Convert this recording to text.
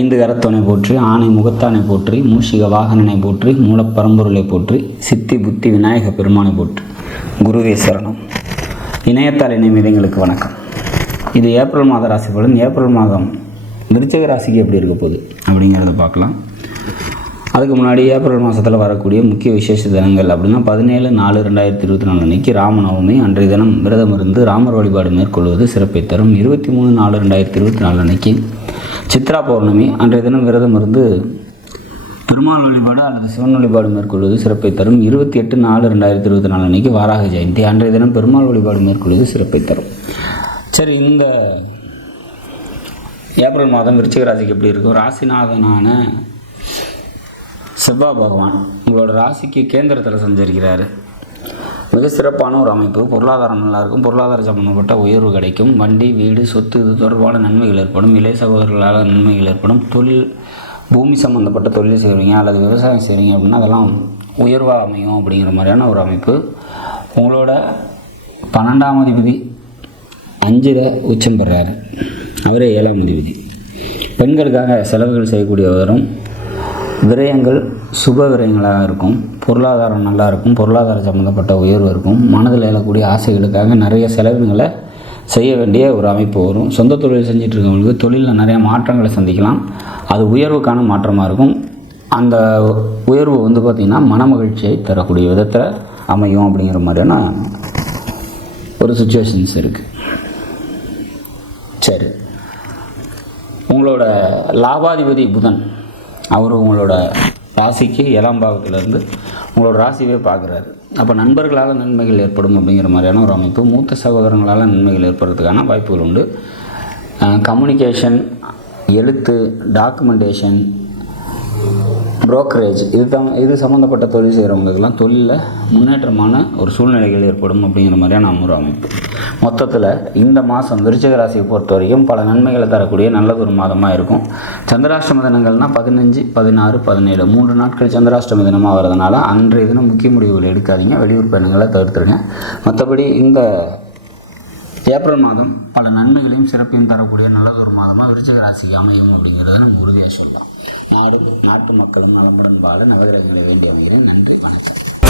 அகத்தோனை போற்றி ஆணை முகத்தானை போற்றி மூஷிக வாகனனை போற்றி மூலப்பரம்பொருளை போற்றி சித்தி புத்தி விநாயக பெருமானை போற்றி. குருவே சரணம். இணையத்தால் இணைமிதங்களுக்கு வணக்கம். இது ஏப்ரல் மாத ராசி பலன். ஏப்ரல் மாதம் விருச்சக ராசிக்கு எப்படி இருக்க போகுது? அப்படிங்கிறத பார்க்கலாம். அதுக்கு முன்னாடி ஏப்ரல் மாதத்தில் வரக்கூடிய முக்கிய விசேஷ தினங்கள் அப்படின்னா பதினேழு நாலு ரெண்டாயிரத்தி இருபத்தி நாலு அன்னைக்கு ராமநவமி. அன்றைய தினம் விரதம் இருந்து ராமர் வழிபாடு மேற்கொள்வது சிறப்பை தரும். இருபத்தி மூணு நாலு ரெண்டாயிரத்தி இருபத்தி நாலு அன்னைக்கு சித்ரா பௌர்ணமி. அன்றைய தினம் விரதம் இருந்து பெருமாள் வழிபாடு அல்லது சிவன் வழிபாடு மேற்கொள்வது சிறப்பை தரும். இருபத்தி எட்டு நாலு ரெண்டாயிரத்தி இருபத்தி நாலு அன்னைக்கு வாராக ஜெயந்தி. அன்றைய தினம் பெருமாள் வழிபாடு மேற்கொள்வது சிறப்பை தரும். சரி இந்த ஏப்ரல் மாதம் விருச்சிக ராசிக்கு எப்படி இருக்கும்? ராசிநாதனான செவ்வாய் பகவான் உங்களோட ராசிக்கு கேந்திரத்தில் செஞ்சிருக்கிறாரு. மிக சிறப்பான ஒரு அமைப்பு. பொருளாதாரம் நல்லாயிருக்கும். பொருளாதார சம்பந்தப்பட்ட உயர்வு கிடைக்கும். வண்டி வீடு சொத்து இது தொடர்பான நன்மைகள் ஏற்படும். இளைய சகோதரர்களால் நன்மைகள் ஏற்படும். தொழில் பூமி சம்மந்தப்பட்ட தொழில் செய்கிறீங்க அல்லது விவசாயம் செய்கிறீங்க அப்படின்னா அதெல்லாம் உயர்வாக அமையும் அப்படிங்கிற மாதிரியான ஒரு அமைப்பு. உங்களோட பன்னெண்டாம் அதிபதி அஞ்சில் உச்சம் பெறாரு. அவரே ஏழாம் அதிபதி. பெண்களுக்காக செலவுகள் செய்யக்கூடியவரும் விரயங்கள் சுப விரயங்களாக இருக்கும். பொருளாதாரம் நல்லா இருக்கும். பொருளாதார சம்மந்தப்பட்ட உயர்வு இருக்கும். மனதில் எழக்கூடிய ஆசைகளுக்காக நிறைய செலவினங்களை செய்ய வேண்டிய ஒரு அமைப்பு வரும். சொந்த தொழில் செஞ்சுட்டு இருக்கவங்களுக்கு தொழிலில் நிறைய மாற்றங்களை சந்திக்கலாம். அது உயர்வுக்கான மாற்றமாக இருக்கும். அந்த உயர்வு வந்து பார்த்திங்கன்னா மனமகிழ்ச்சியை தரக்கூடிய விதத்தில் அமையும் அப்படிங்கிற மாதிரியான ஒரு சுச்சுவேஷன்ஸ் இருக்குது சரி. உங்களோட லாபாதிபதி புதன் அவர் உங்களோட ராசிக்கு ஏழாம் பாவத்திலேருந்து உங்களோட ராசியவே பார்க்குறாரு. அப்போ நண்பர்களால் நன்மைகள் ஏற்படும் அப்படிங்கிற மாதிரியான ஒரு அமைப்பு. மூத்த சகோதரங்களால் நன்மைகள் ஏற்படுறதுக்கான வாய்ப்புகள் உண்டு. கம்யூனிகேஷன் எழுத்து டாக்குமெண்டேஷன் புரோக்கரேஜ் இது தம் இது சம்மந்தப்பட்ட தொழில் செய்கிறவங்களுக்கெல்லாம் தொழிலில் முன்னேற்றமான ஒரு சூழ்நிலைகள் ஏற்படும் அப்படிங்கிற மாதிரியான ஒரு அமைப்பு. மொத்தத்தில் இந்த மாதம் விருச்சிக ராசியை பொறுத்த வரைக்கும் பல நன்மைகளை தரக்கூடிய நல்லது ஒரு மாதமாக இருக்கும். சந்திராஷ்டம தினங்கள்னால் பதினஞ்சு பதினாறு பதினேழு மூன்று நாட்கள் சந்திராஷ்டம தினமாக வரதுனால அன்றைய தினம் முக்கிய முடிவுகள் எடுக்காதீங்க. வெளியூர் பயணங்களை தவிர்த்துருங்க. மற்றபடி இந்த ஏப்ரல் மாதம் பல நன்மைகளையும் சிறப்பையும் தரக்கூடிய நல்லதொரு மாதமாக விருச்சக ராசிக்கு அமையும் அப்படிங்கிறத நம்ம உறுதியாக சொல்லலாம் நாடு நாட்டு மக்களும் நலமுடன் வாழ நவகிரகங்களை வேண்டி அமைகிறேன். நன்றி. வணக்கம்.